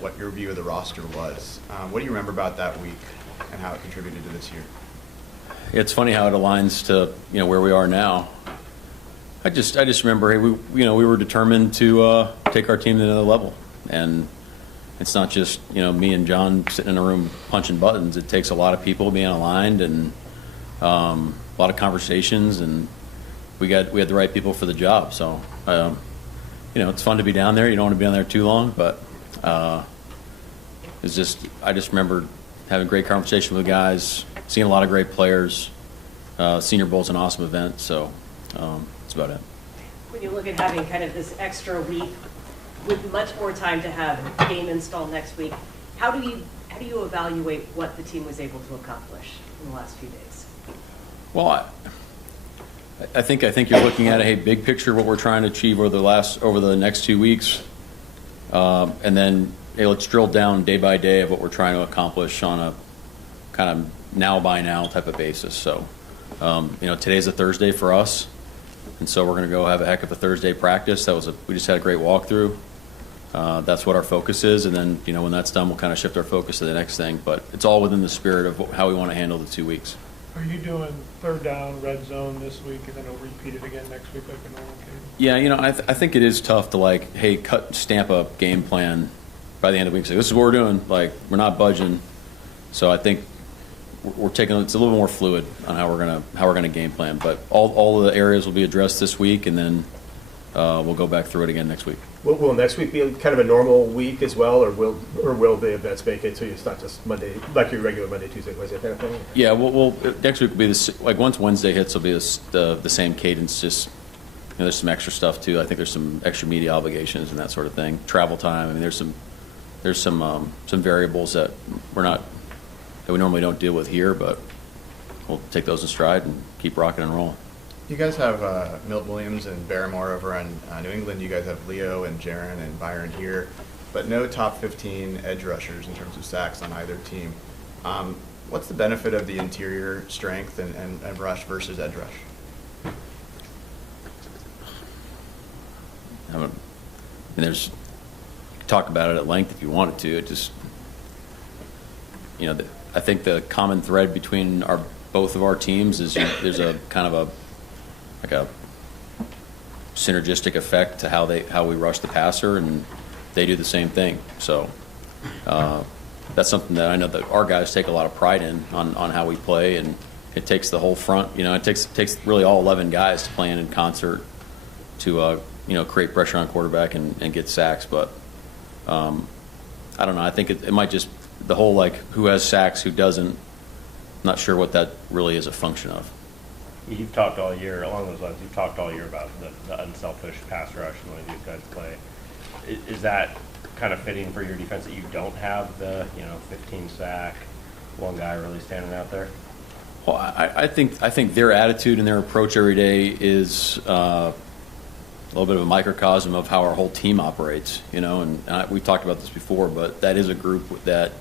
what your view of the roster was. What do you remember about that week and how it contributed to this year? It's funny how it aligns to where we are now. I just remember, hey, we were determined to take our team to another level, and it's not just me and John sitting in a room punching buttons. It takes a lot of people being aligned and a lot of conversations, and we had the right people for the job. So it's fun to be down there. You don't want to be down there too long, but I just remember having great conversation with the guys, seeing a lot of great players. Senior Bowl's an awesome event, so that's about it. When you look at having kind of this extra week with much more time to have a game installed next week, how do you evaluate what the team was able to accomplish in the last few days? Well, I think you're looking at hey, big picture, what we're trying to achieve over the next 2 weeks, and then hey, let's drill down day by day of what we're trying to accomplish on a kind of now by now type of basis. So, today's a Thursday for us, and so we're going to go have a heck of a Thursday practice. We just had a great walkthrough. That's what our focus is, and then when that's done, we'll kind of shift our focus to the next thing. But it's all within the spirit of how we want to handle the 2 weeks. Are you doing third down, red zone this week, and then it'll repeat it again next week like a normal game? Yeah, I think it is tough to hey, stamp a game plan by the end of the week. Say this is what we're doing. We're not budging. So I think we're taking it's a little more fluid on how we're gonna game plan. But all of the areas will be addressed this week, and then we'll go back through it again next week. Will next week be kind of a normal week as well, or will the events make it so it's not just Monday, like your regular Monday, Tuesday, Wednesday kind of thing? Yeah, we'll next week will be this. Once Wednesday hits, will be the same cadence. Just there's some extra stuff too. I think there's some extra media obligations and that sort of thing. Travel time. I mean, there's some variables that we normally don't deal with here, but we'll take those in stride and keep rocking and rolling. You guys have Milt Williams and Barrymore over in New England. You guys have Leo and Jaron and Byron here, but no top 15 edge rushers in terms of sacks on either team. What's the benefit of the interior strength and rush versus edge rush? There's you can talk about it at length if you wanted to. It just I think the common thread between both of our teams is there's a kind of a synergistic effect to how we rush the passer, and they do the same thing. So that's something that I know that our guys take a lot of pride in on how we play, and it takes the whole front. It takes really all 11 guys to play in concert to create pressure on quarterback and get sacks. But I don't know. I think it might just the whole who has sacks, who doesn't. I'm not sure what that really is a function of. You've talked all year, along those lines, you've talked all year about the unselfish pass rush and the way these guys play. Is that kind of fitting for your defense that you don't have the 15 sack, one guy really standing out there? Well, I think their attitude and their approach every day is a little bit of a microcosm of how our whole team operates. And we've talked about this before, but that is a group that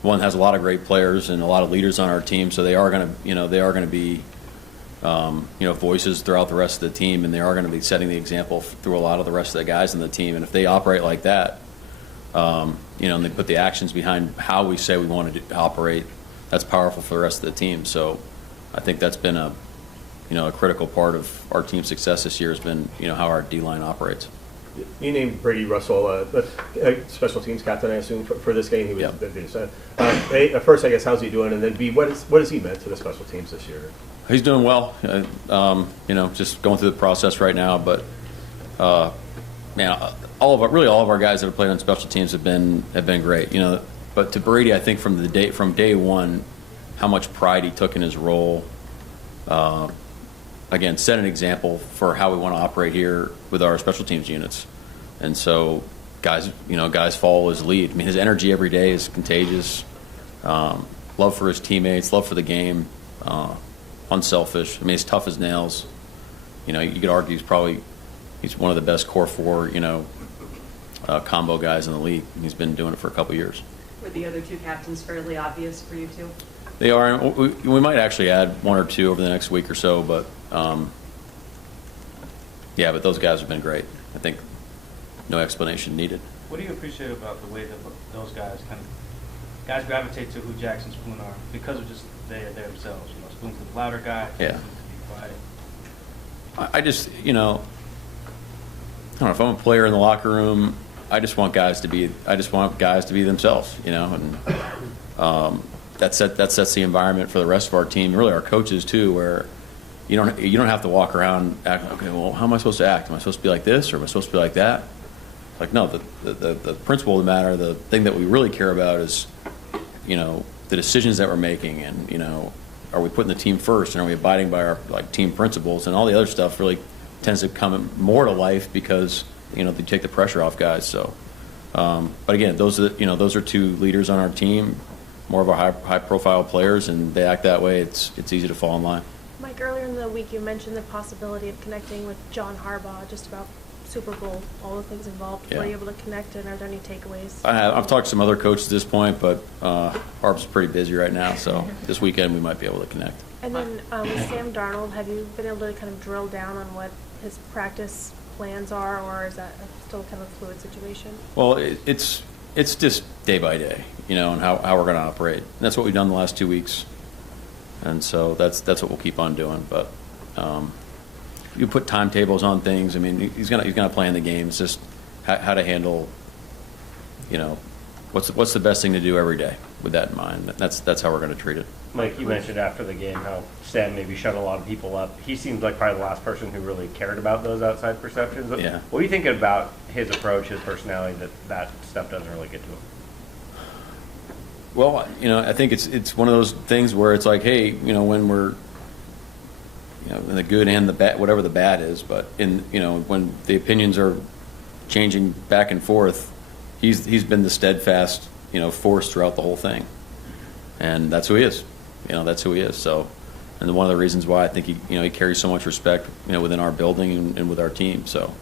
one has a lot of great players and a lot of leaders on our team, so they are going to be voices throughout the rest of the team, and they are going to be setting the example through a lot of the rest of the guys in the team. And if they operate like that, and they put the actions behind how we say we want to operate, that's powerful for the rest of the team. So I think that's been a critical part of our team's success this year has been how our D-line operates. You named Brady Russell special teams captain, I assume, for this game. He was A, first, I guess, how's he doing? And then B, what has he meant to the special teams this year? He's doing well. Just going through the process right now. But all of our guys that have played on special teams have been great. But to Brady, I think from day one, how much pride he took in his role. Again, set an example for how we want to operate here with our special teams units. And so guys follow his lead. I mean, his energy every day is contagious. Love for his teammates, love for the game, unselfish. I mean, he's tough as nails. You could argue he's one of the best core four, combo guys in the league. He's been doing it for a couple years. Were the other two captains fairly obvious for you two? They are. And we might actually add one or two over the next week or so, but but those guys have been great. I think no explanation needed. what do you appreciate about the way that those guys guys gravitate to who Jackson Spoon are because of just they're themselves? You know, Spoon's the louder guy. Yeah. Jason's the quiet. I just, I don't know, if I'm a player in the locker room, I just want guys to be themselves, and that sets the environment for the rest of our team, really our coaches too, where you don't have to walk around acting, okay, well, how am I supposed to act? Am I supposed to be like this or am I supposed to be like that? Like, no, the principle of the matter, the thing that we really care about is, the decisions that we're making, and, are we putting the team first, and are we abiding by our team principles, and all the other stuff really tends to come more to life because they take the pressure off guys. So, but again, those are two leaders on our team, more of our high profile players, and they act that way. It's easy to fall in line. Mike, earlier in the week you mentioned the possibility of connecting with John Harbaugh just about Super Bowl, all the things involved. Yeah. Were you able to connect, and are there any takeaways? I've talked to some other coaches at this point, but Harb's pretty busy right now, so this weekend we might be able to connect. And then with Sam Darnold, have you been able to kind of drill down on what his practice plans are, or is that still kind of a fluid situation? Well, it's just day by day, and how we're going to operate. And that's what we've done the last 2 weeks, and so that's what we'll keep on doing. But you put timetables on things. I mean, he's gonna play in the game. It's just how to handle, what's the best thing to do every day with that in mind. That's how we're going to treat it. Mike, you mentioned after the game how Sam maybe shut a lot of people up. He seems like probably the last person who really cared about those outside perceptions. Yeah. What do you think about his approach, his personality, that stuff doesn't really get to him? Well, I think it's one of those things where it's like, hey, when we're, in the good and the bad, whatever the bad is, but when the opinions are changing back and forth, he's been the steadfast, force throughout the whole thing, and that's who he is. That's who he is. So, and one of the reasons why I think he carries so much respect, within our building and with our team. So,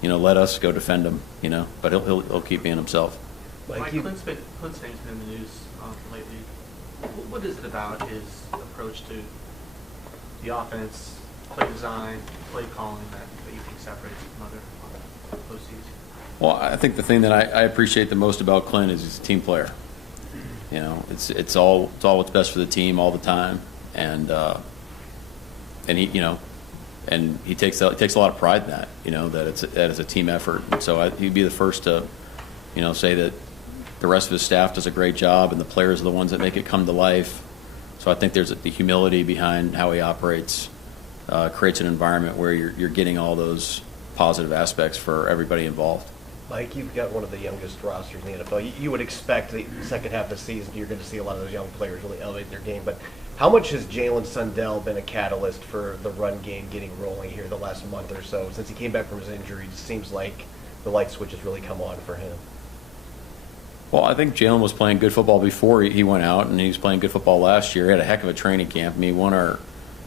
let us go defend him, but he'll keep being himself. Mike, Clint's name's been in the news lately. What is it about his approach to the offense, play design, play calling that you think separates from other OCs? Well, I think the thing that I appreciate the most about Clint is he's a team player. It's all what's best for the team all the time, and he and he takes a lot of pride in that. That it's a team effort. And so he'd be the first to say that the rest of his staff does a great job, and the players are the ones that make it come to life. So I think there's the humility behind how he operates, creates an environment where you're getting all those positive aspects for everybody involved. Mike, you've got one of the youngest rosters in the NFL. You would expect the second half of the season you're going to see a lot of those young players really elevate their game. But how much has Jalen Sundell been a catalyst for the run game getting rolling here the last month or so? Since he came back from his injury, it seems like the light switch has really come on for him. Well, I think Jalen was playing good football before he went out, and he was playing good football last year. He had a heck of a training camp. I mean, he won our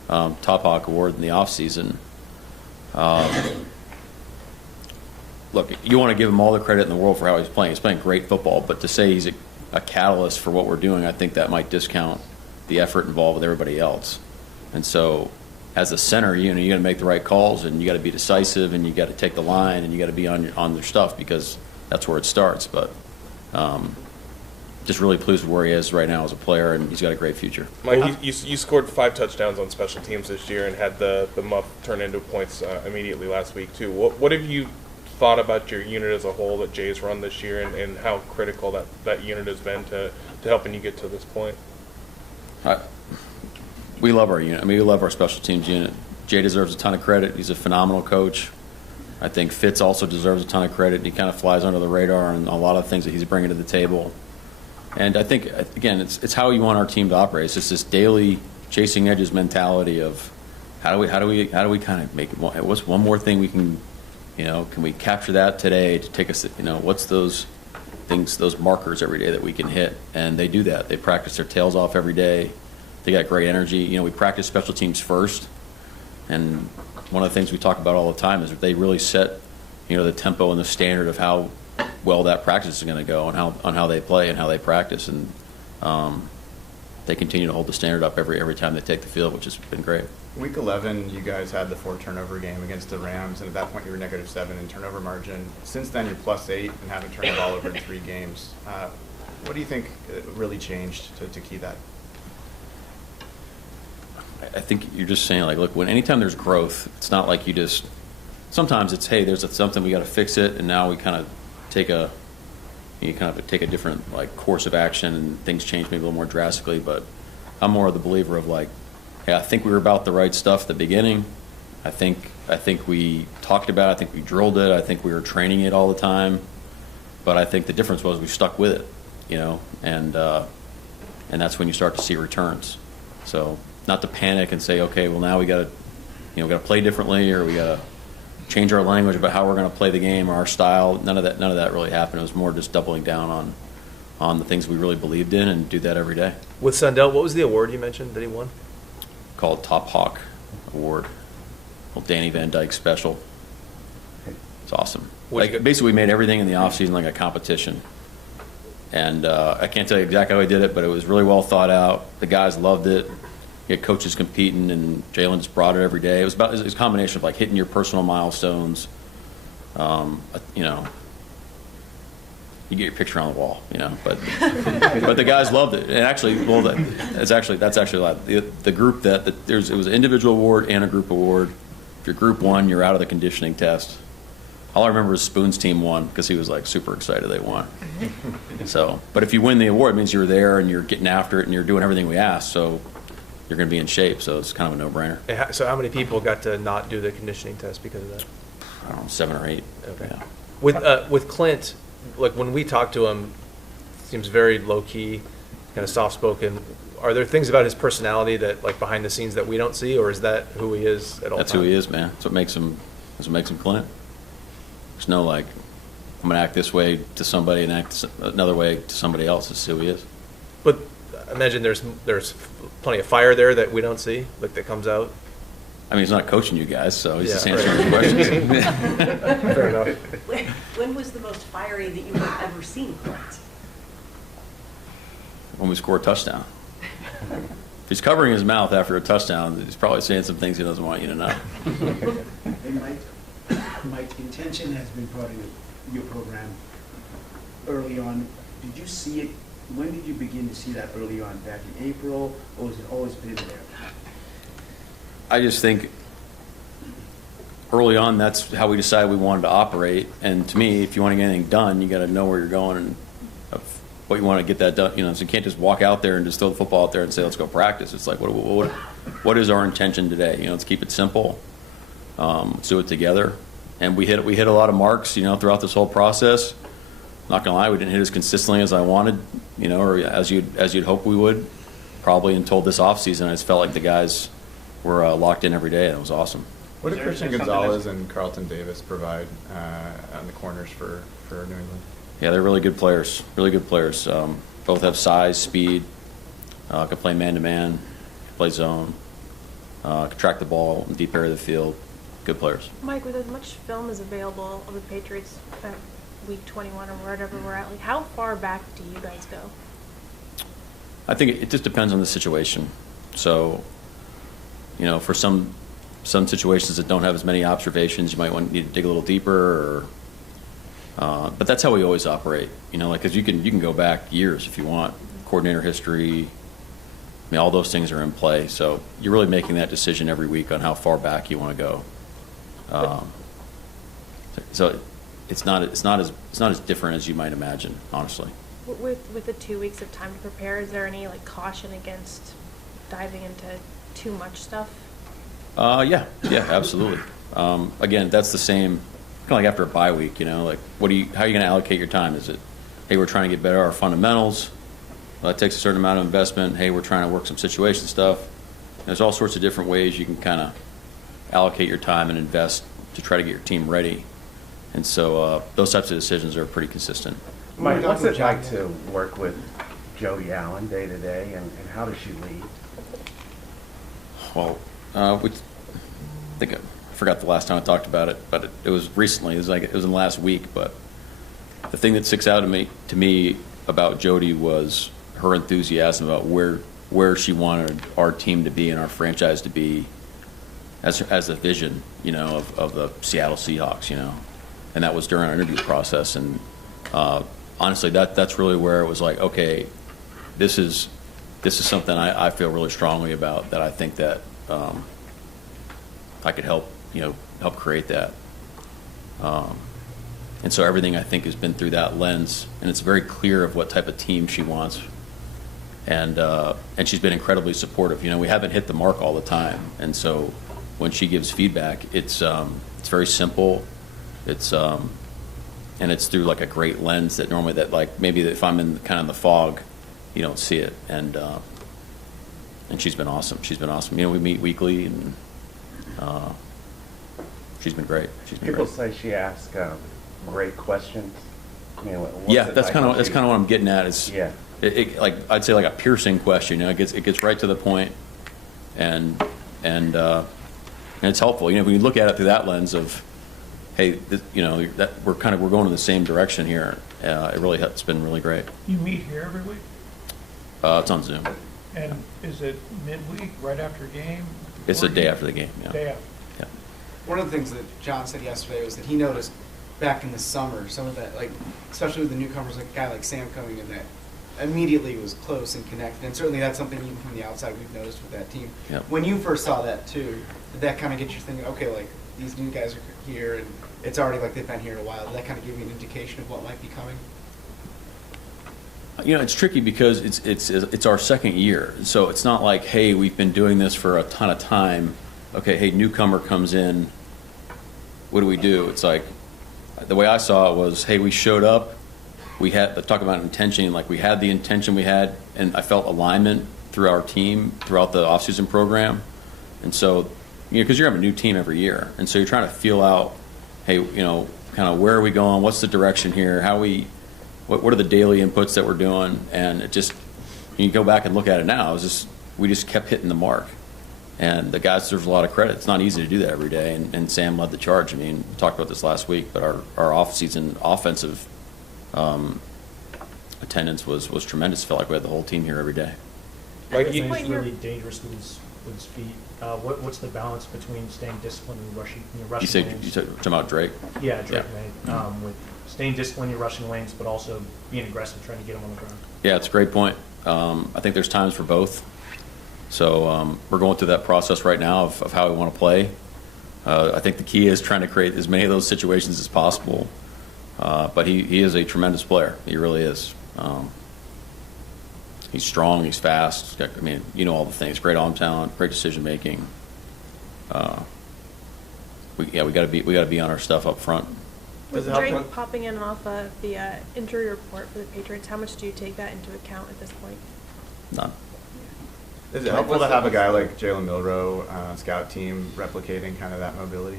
Top Hawk Award in the offseason. Look, you want to give him all the credit in the world for how he's playing. He's playing great football, but to say he's a catalyst for what we're doing, I think that might discount the effort involved with everybody else. And so, as a center, you got to make the right calls, and you got to be decisive, and you got to take the line, and you got to be on their stuff, because that's where it starts. But just really pleased with where he is right now as a player, and he's got a great future. Mike, you scored 5 touchdowns on special teams this year and had the muff turn into points immediately last week too. What have you thought about your unit as a whole that Jay's run this year, and how critical that unit has been to helping you get to this point? We love our unit. I mean, we love our special teams unit. Jay deserves a ton of credit. He's a phenomenal coach. I think Fitz also deserves a ton of credit. He kind of flies under the radar on a lot of things that he's bringing to the table. And I think, again, it's how you want our team to operate. It's just this daily chasing edges mentality of how do we kind of make it. What's one more thing we can, can we capture that today to take us, what's those things, those markers every day that we can hit? And they do that. They practice their tails off every day. They got great energy. We practice special teams first, and one of the things we talk about all the time is that they really set, the tempo and the standard of how well that practice is going to go, and how they play and how they practice. And they continue to hold the standard up every time they take the field, which has been great. Week 11, you guys had the 4 turnover game against the Rams, and at that point you were -7 in turnover margin. Since then, you're +8 and haven't turned the ball over in 3 games. What do you think really changed to key that? I think you're just saying, like, look, anytime there's growth, it's not like you just, sometimes it's, hey, there's something, we got to fix it, and now we kind of take a different, like, course of action, and things change maybe a little more drastically. But I'm more of the believer of, like, hey, I think we were about the right stuff at the beginning. I think we talked about it. I think we drilled it. I think we were training it all the time. But I think the difference was we stuck with it, and that's when you start to see returns. So not to panic and say, okay, well, now we got to play differently, or we got to change our language about how we're going to play the game or our style. None of that really happened. It was more just doubling down on the things we really believed in and do that every day. With Sundell, what was the award you mentioned that he won? Called Top Hawk Award. Well, Danny Van Dyke special. It's awesome. Basically, we made everything in the offseason like a competition. And I can't tell you exactly how we did it, but it was really well thought out. The guys loved it. You had coaches competing, and Jalen just brought it every day. It was a combination of, like, hitting your personal milestones. You get your picture on the wall, but but the guys loved it. And actually, well, that's actually the group it was an individual award and a group award. If you're group one, you're out of the conditioning test. All I remember is Spoon's team won because he was, like, super excited they won. So, but if you win the award, it means you're there and you're getting after it and you're doing everything we asked. So you're going to be in shape. So it's kind of a no-brainer. So how many people got to not do the conditioning test because of that? I don't know, 7 or 8. Okay. Yeah. With Clint, like, when we talk to him, seems very low-key, kind of soft-spoken. Are there things about his personality that, like, behind the scenes that we don't see, or is that who he is at all That's times? who he is, man. That's what makes him Clint. There's no, like, I'm going to act this way to somebody and act another way to somebody else. This is who he is. But I imagine there's plenty of fire there that we don't see, like, that comes out. I mean, he's not coaching you guys, so he's just Yeah, answering questions. Fair enough. When was the most fiery that you have ever seen Clint? When we score a touchdown. If he's covering his mouth after a touchdown, he's probably saying some things he doesn't want you to know. Hey, Mike, intention has been part of your program early on. Did you see it? When did you begin to see that early on? Back in April, or has it always been there? I just think early on, that's how we decided we wanted to operate. And to me, if you want to get anything done, you got to know where you're going and what you want to get that done. So you can't just walk out there and just throw the football out there and say, let's go practice. It's like, what is our intention today? Let's keep it simple. Let's do it together. And we hit a lot of marks, throughout this whole process. Not gonna lie, we didn't hit as consistently as I wanted, or as you'd hope we would. Probably until this offseason, I just felt like the guys were locked in every day, and it was awesome. What do Christian Gonzalez and Carlton Davis provide on the corners for New England? Yeah, they're really good players. Really good players. Both have size, speed, can play man-to-man, can play zone, can track the ball in the deep area of the field. Good players. Mike, with as much film as available of the Patriots at week 21 or wherever we're at, like, how far back do you guys go? I think it just depends on the situation. So, for some situations that don't have as many observations, you might need to dig a little deeper. But that's how we always operate. Because you can go back years if you want. Coordinator history. All those things are in play. So you're really making that decision every week on how far back you want to go. So it's not as different as you might imagine, honestly. With the 2 weeks of time to prepare, is there any, like, caution against diving into too much stuff? Yeah, absolutely. Again, that's the same, kind of like after a bye week, like, how are you going to allocate your time? Is it, hey, we're trying to get better at our fundamentals? Well, that takes a certain amount of investment. Hey, we're trying to work some situation stuff. There's all sorts of different ways you can kind of allocate your time and invest to try to get your team ready. And so those types of decisions are pretty consistent. Mike, what's it like to work with Jody Allen day to day, and how does she lead? Well, I think I forgot the last time I talked about it, but it was recently. It was in the last week. But the thing that sticks out to me about Jody was her enthusiasm about where where she wanted our team to be and our franchise to be as a vision, you know, of the Seattle Seahawks, you know. And that was during our interview process. And honestly, that's really where it was like, okay, this is something I feel really strongly about, that I think that I could help create that. And so everything, I think, has been through that lens, and it's very clear of what type of team she wants. And she's been incredibly supportive. You know, we haven't hit the mark all the time, and so when she gives feedback, it's very simple. And it's through like a great lens that normally like maybe if I'm in kind of the fog, you don't see it. And she's been awesome. She's been awesome. You know, we meet weekly, and she's been great. People say she asks great questions. You know, yeah, that's kind of what I'm getting at. Is yeah. It like I'd say like a piercing question. You know, it gets right to the point, and it's helpful. You know, when you look at it through that lens of, hey, you know, that we're going in the same direction here. It's been really great. You meet here every week? It's on Zoom. And is it midweek, right after a game? It's the day after the game. Yeah. Day after. Yeah. One of the things that John said yesterday was that he noticed back in the summer some of that, like especially with the newcomers, like a guy like Sam coming in, that immediately was close and connected. And certainly that's something even from the outside we've noticed with that team. Yep. When you first saw that too, did that kind of get you thinking, okay, like these new guys are here and it's already like they've been here a while? Did that kind of give you an indication of what might be coming? You know, it's tricky because it's our second year, so it's not like, hey, we've been doing this for a ton of time. Okay, hey, newcomer comes in. What do we do? It's like the way I saw it was, hey, we showed up. We had talk about intention, like we had the intention we had, and I felt alignment through our team throughout the offseason program. And so, you know, because you're having a new team every year, and so you're trying to feel out, hey, you know, kind of where are we going? What's the direction here? What are the daily inputs that we're doing? And it just, you go back and look at it now, we just kept hitting the mark. And the guys deserve a lot of credit. It's not easy to do that every day, and Sam led the charge. I mean, we talked about this last week, but our off-season offensive attendance was tremendous. Felt like we had the whole team here every day. I think it's really dangerous with his feet. What's the balance between staying disciplined and rushing lanes? You talking about Drake? Yeah, Drake May. With staying disciplined in rushing lanes, but also being aggressive, trying to get him on the ground. Yeah, it's a great point. I think there's times for both. So we're going through that process right now of how we want to play. I think the key is trying to create as many of those situations as possible. But he is a tremendous player. He really is. He's strong. He's fast. I mean, you know all the things. Great arm talent. Great decision making. We got to be on our stuff up front. With Drake popping in and off the injury report for the Patriots, how much do you take that into account at this point? None. Is it helpful to have a guy like Jalen Milroe on a scout team replicating kind of that mobility?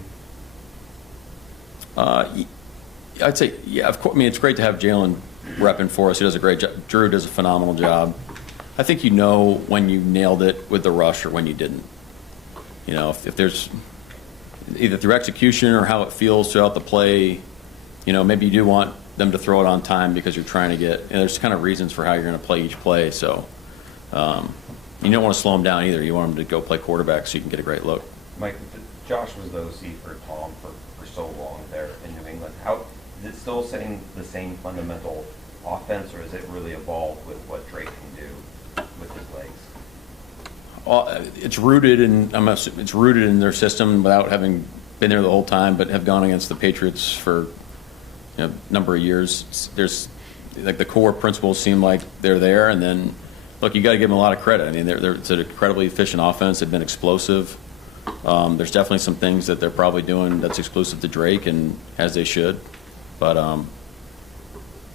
I'd say, yeah, of course. I mean, it's great to have Jalen repping for us. He does a great job. Drew does a phenomenal job. I think you know when you nailed it with the rush or when you didn't. You know, if there's either through execution or how it feels throughout the play, you know, maybe you do want them to throw it on time because you're trying to get, and there's kind of reasons for how you're going to play each play. So you don't want to slow them down either. You want them to go play quarterback so you can get a great look. Mike, Josh was the OC for Tom for so long there in New England. Is it still setting the same fundamental offense, or is it really evolved with what Drake can do with his legs? It's rooted in their system without having been there the whole time, but have gone against the Patriots for a number of years. There's like the core principles seem like they're there, and then look, you got to give them a lot of credit. I mean, it's an incredibly efficient offense. They've been explosive. There's definitely some things that they're probably doing that's exclusive to Drake, and as they should. But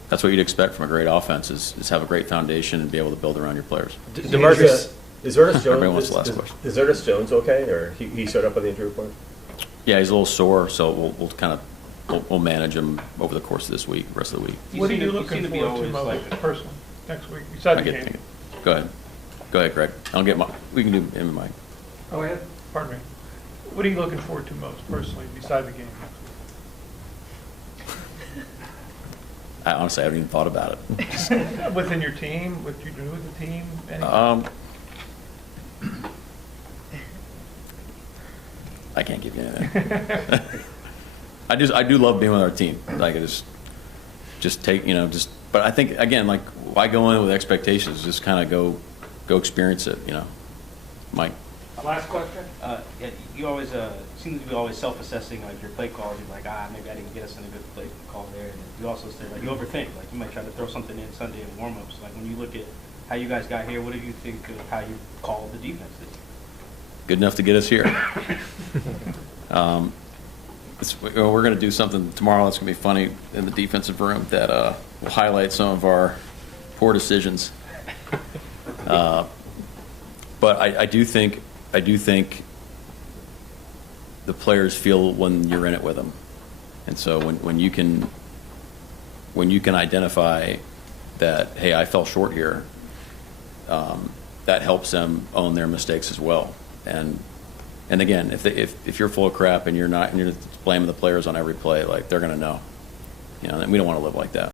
that's what you'd expect from a great offense is have a great foundation and be able to build around your players. DeMarcus, is Ernest Everybody wants the last question. Is Ernest Jones okay, or he showed up on the injury report? Yeah, he's a little sore, so we'll manage him over the course of this week, the rest of the week. What are you looking forward to most personally next week besides the game? Go ahead, Greg. We can do him and Mike. Go ahead. Pardon me. What are you looking forward to most personally besides the game? Honestly, I haven't even thought about it. Within your team, what you do with the team? I can't give you anything. I do love being with our team. Like, I just take, but I think, again, like, why go in with expectations? Just kind of go experience it, Mike. Last question? Yeah, you always, seem to be always self-assessing, like your play calls, you're like, maybe I didn't get us in a good play call there. And you also say, like, you overthink, like you might try to throw something in Sunday in warm-ups. Like, when you look at how you guys got here, what do you think of how you call the defenses? Good enough to get us here. We're going to do something tomorrow that's going to be funny in the defensive room that will highlight some of our poor decisions. But I do think the players feel when you're in it with them, and so when you can identify that, hey, I fell short here, that helps them own their mistakes as well. And again, if you're full of crap and you're just blaming the players on every play, like, they're going to know, and we don't want to live like that.